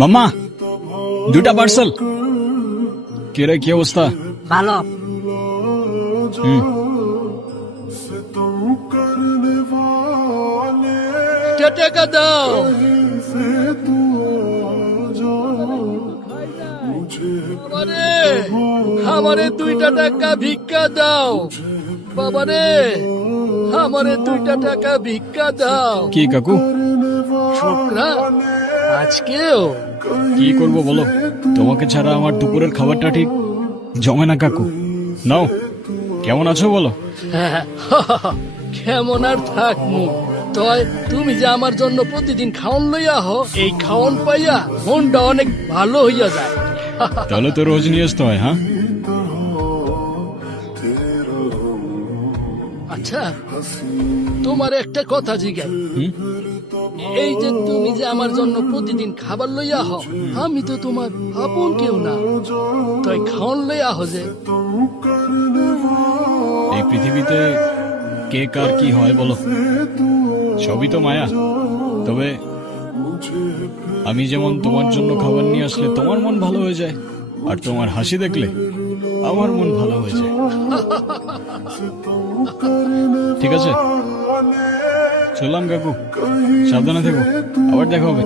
মাম্মা, দুটা পার্সেল। কে রে, কি অবস্থা? ভালো। টাকা দাও। বাবারে, আমারে 2টা টাকা ভিক্ষা দাও। বাবারে, আমারে 2টা টাকা ভিক্ষা দাও। কি কাকু, ছোকরা, আজকেও কি করব বলো? তোমাকে ছাড়া আমার দুপুরের খাবারটা ঠিক জমে না কাকু। নাও, কেমন আছো বলো? কেমন আর থাকমু? তয় তুমি যে আমার জন্য প্রতিদিন খাওন লইয়া হো, এই খাওন পাইয়া মনটা অনেক ভালো হইয়া যায়। তাহলে তো রোজ নিয়ে আসতে হয়। হ্যাঁ, আচ্ছা, তোমার একটা কথা জিগাই। এই যে তুমি যে আমার জন্য প্রতিদিন খাবার লইয়া হও, আমি তো তোমার আপন কেউ না। তাই খাওন লইয়া হো যে। এই পৃথিবীতে কে কার কি হয় বলো? সবই তো মায়া। তবে আমি যেমন তোমার জন্য খাবার নিয়ে আসলে তোমার মন ভালো হয়ে যায়, আর তোমার হাসি দেখলে আমার মন ভালো হয়ে যায়। ঠিক আছে, চললাম কাকু, সাবধানে থেকো, আবার দেখা হবে।